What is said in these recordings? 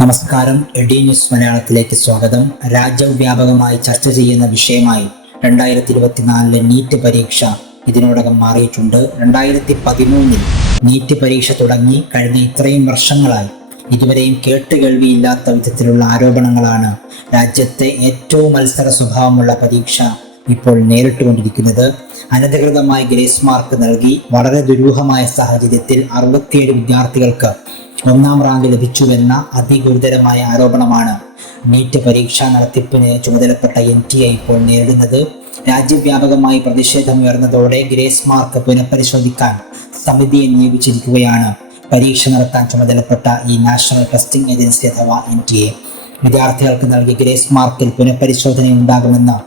നമസ്കാരം. AD news മലയാളത്തിലേക്ക് സ്വാഗതം. രാജ്യവ്യാപകമായി ചർച്ച ചെയ്യുന്ന വിഷയമായി 2024 നീറ്റ് പരീക്ഷ ഇതിനോടകം മാറിയിട്ടുണ്ട്. 2013 നീറ്റ് പരീക്ഷ തുടങ്ങി കഴിഞ്ഞ ഇത്രയും വർഷങ്ങളായി ഇതുവരെയും കേട്ടുകേൾവിയില്ലാത്ത വിധത്തിലുള്ള ആരോപണങ്ങളാണ് രാജ്യത്തെ ഏറ്റവും മത്സര സ്വഭാവമുള്ള പരീക്ഷ ഇപ്പോൾ നേരിട്ടുകൊണ്ടിരിക്കുന്നത്. അനധികൃതമായി ഗ്രേസ് മാർക്ക് നൽകി വളരെ ദുരൂഹമായ സാഹചര്യത്തിൽ 67 വിദ്യാർത്ഥികൾക്ക് 1ാം റാങ്ക് ലഭിച്ചുവെന്ന അതിഗുരുതരമായ ആരോപണമാണ് നീറ്റ് പരീക്ഷാ നടത്തിപ്പിന് ചുമതലപ്പെട്ട NTA ഇപ്പോൾ നേരിടുന്നത്. രാജ്യവ്യാപകമായി പ്രതിഷേധമുയർന്നതോടെ ഗ്രേസ് മാർക്ക് പുനഃപരിശോധിക്കാൻ സമിതിയെ നിയോഗിച്ചിരിക്കുകയാണ് പരീക്ഷ നടത്താൻ ചുമതലപ്പെട്ട ഈ നാഷണൽ ടെസ്റ്റിംഗ് ഏജൻസി അഥവാ NTA. വിദ്യാർത്ഥികൾക്ക് നൽകിയ ഗ്രേസ് മാർക്കിൽ പുനഃപരിശോധന ഉണ്ടാകുമെന്ന്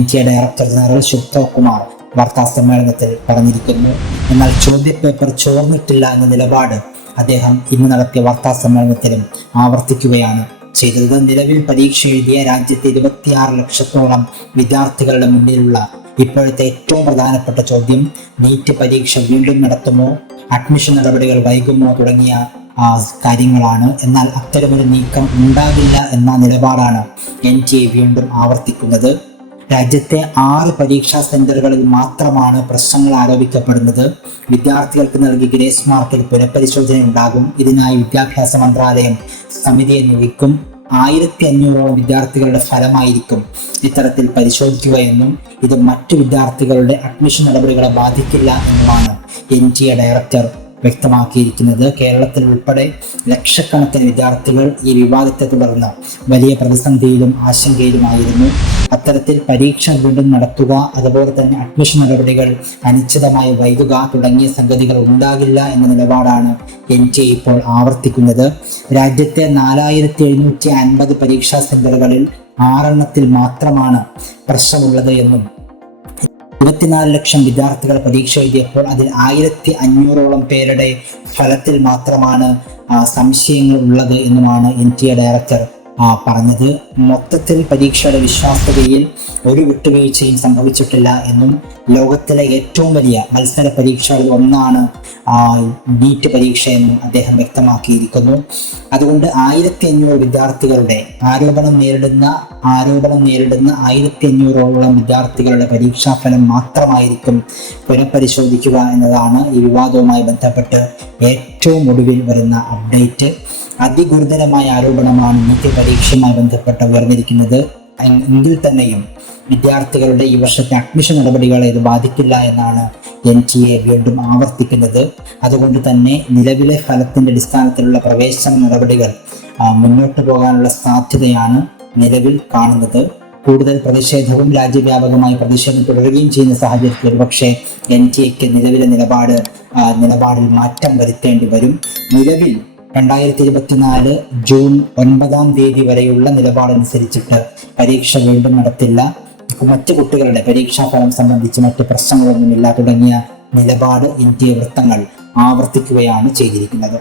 NTA ഡയറക്ടർ ജനറൽ ശുഭ്രോ കുമാർ വാർത്താ സമ്മേളനത്തിൽ പറഞ്ഞിരിക്കുന്നു. എന്നാൽ ചോദ്യപേപ്പർ ചോർന്നിട്ടില്ല എന്ന നിലപാട് അദ്ദേഹം ഇന്ന് നടത്തിയ വാർത്താ സമ്മേളനത്തിലും ആവർത്തിക്കുകയാണ് ചെയ്തത്. നിലവിൽ പരീക്ഷ എഴുതിയ രാജ്യത്തെ 26 ലക്ഷത്തോളം വിദ്യാർത്ഥികളുടെ മുന്നിലുള്ള ഇപ്പോഴത്തെ ഏറ്റവും പ്രധാനപ്പെട്ട ചോദ്യം നീറ്റ് പരീക്ഷ വീണ്ടും നടത്തുമോ, അഡ്മിഷൻ നടപടികൾ വൈകുമോ തുടങ്ങിയ കാര്യങ്ങളാണ്. എന്നാൽ അത്തരമൊരു നീക്കം ഉണ്ടാകില്ല എന്ന നിലപാടാണ് NTA വീണ്ടും ആവർത്തിക്കുന്നത്. രാജ്യത്തെ 6 പരീക്ഷാ സെന്ററുകളിൽ മാത്രമാണ് പ്രശ്നങ്ങൾ ആരോപിക്കപ്പെടുന്നത്. വിദ്യാർത്ഥികൾക്ക് നൽകിയ ഗ്രേസ് മാർക്കിൽ പുനഃപരിശോധന ഉണ്ടാകും. ഇതിനായി വിദ്യാഭ്യാസ മന്ത്രാലയം സമിതിയെ നിയോഗിക്കും. 1500ഓളം വിദ്യാർത്ഥികളുടെ ഫലമായിരിക്കും ഇത്തരത്തിൽ പരിശോധിക്കുകയെന്നും ഇത് മറ്റു വിദ്യാർത്ഥികളുടെ അഡ്മിഷൻ നടപടികളെ ബാധിക്കില്ല എന്നുമാണ് NTA ഡയറക്ടർ വ്യക്തമാക്കിയിരിക്കുന്നത്. കേരളത്തിൽ ഉൾപ്പെടെ ലക്ഷക്കണക്കിന് വിദ്യാർത്ഥികൾ ഈ വിവാദത്തെ തുടർന്ന് വലിയ പ്രതിസന്ധിയിലും ആശങ്കയിലുമായിരുന്നു. അത്തരത്തിൽ പരീക്ഷ വീണ്ടും നടത്തുക, അതുപോലെ തന്നെ അഡ്മിഷൻ നടപടികൾ അനിശ്ചിതമായി വൈകുക തുടങ്ങിയ സംഗതികൾ ഉണ്ടാകില്ല എന്ന നിലപാടാണ് NTA ഇപ്പോൾ ആവർത്തിക്കുന്നത്. രാജ്യത്തെ 4750 പരീക്ഷാ സെന്ററുകളിൽ 6 മാത്രമാണ് പ്രശ്നമുള്ളത് എന്നും 24 ലക്ഷം വിദ്യാർത്ഥികൾ പരീക്ഷ എഴുതിയപ്പോൾ അതിൽ 1500ഓളം പേരുടെ ഫലത്തിൽ മാത്രമാണ് സംശയങ്ങൾ ഉള്ളത് എന്നുമാണ് NTA ഡയറക്ടർ പറഞ്ഞത്. മൊത്തത്തിൽ പരീക്ഷയുടെ വിശ്വാസ്യതയിൽ ഒരു വിട്ടുവീഴ്ചയും സംഭവിച്ചിട്ടില്ല എന്നും ലോകത്തിലെ ഏറ്റവും വലിയ മത്സര പരീക്ഷകളിൽ ഒന്നാണ് നീറ്റ് പരീക്ഷ എന്നും അദ്ദേഹം വ്യക്തമാക്കിയിരിക്കുന്നു. അതുകൊണ്ട് 1500 വിദ്യാർത്ഥികളുടെ ആരോപണം നേരിടുന്ന 1500ഓളം വിദ്യാർത്ഥികളുടെ പരീക്ഷാഫലം മാത്രമായിരിക്കും പുനഃപരിശോധിക്കുക എന്നതാണ് ഈ വിവാദവുമായി ബന്ധപ്പെട്ട് ഏറ്റവും ഒടുവിൽ വരുന്ന അപ്ഡേറ്റ്. അതിഗുരുതരമായ ആരോപണമാണ് നീറ്റ് പരീക്ഷയുമായി ബന്ധപ്പെട്ട് ഉയർന്നിരിക്കുന്നത്. എങ്കിൽ തന്നെയും വിദ്യാർത്ഥികളുടെ ഈ വർഷത്തെ അഡ്മിഷൻ നടപടികളെ ഇത് ബാധിക്കില്ല എന്നാണ് NTA വീണ്ടും ആവർത്തിക്കുന്നത്. അതുകൊണ്ട് തന്നെ നിലവിലെ ഫലത്തിന്റെ അടിസ്ഥാനത്തിലുള്ള പ്രവേശന നടപടികൾ മുന്നോട്ട് പോകാനുള്ള സാധ്യതയാണ് നിലവിൽ കാണുന്നത്. കൂടുതൽ പ്രതിഷേധവും രാജ്യവ്യാപകമായി പ്രതിഷേധം തുടരുകയും ചെയ്യുന്ന സാഹചര്യത്തിൽ ഒരുപക്ഷെ NTAക്ക് നിലവിലെ നിലപാടിൽ മാറ്റം വരുത്തേണ്ടി വരും. നിലവിൽ 2024 ജൂൺ 9-ാം തീയതി വരെയുള്ള നിലപാടനുസരിച്ചിട്ട് പരീക്ഷ വീണ്ടും നടത്തില്ല. മറ്റു കുട്ടികളുടെ പരീക്ഷാഫലം സംബന്ധിച്ച് മറ്റ് പ്രശ്നങ്ങളൊന്നുമില്ല തുടങ്ങിയ നിലപാട് NTA വൃത്തങ്ങൾ ആവർത്തിക്കുകയാണ് ചെയ്തിരിക്കുന്നത്.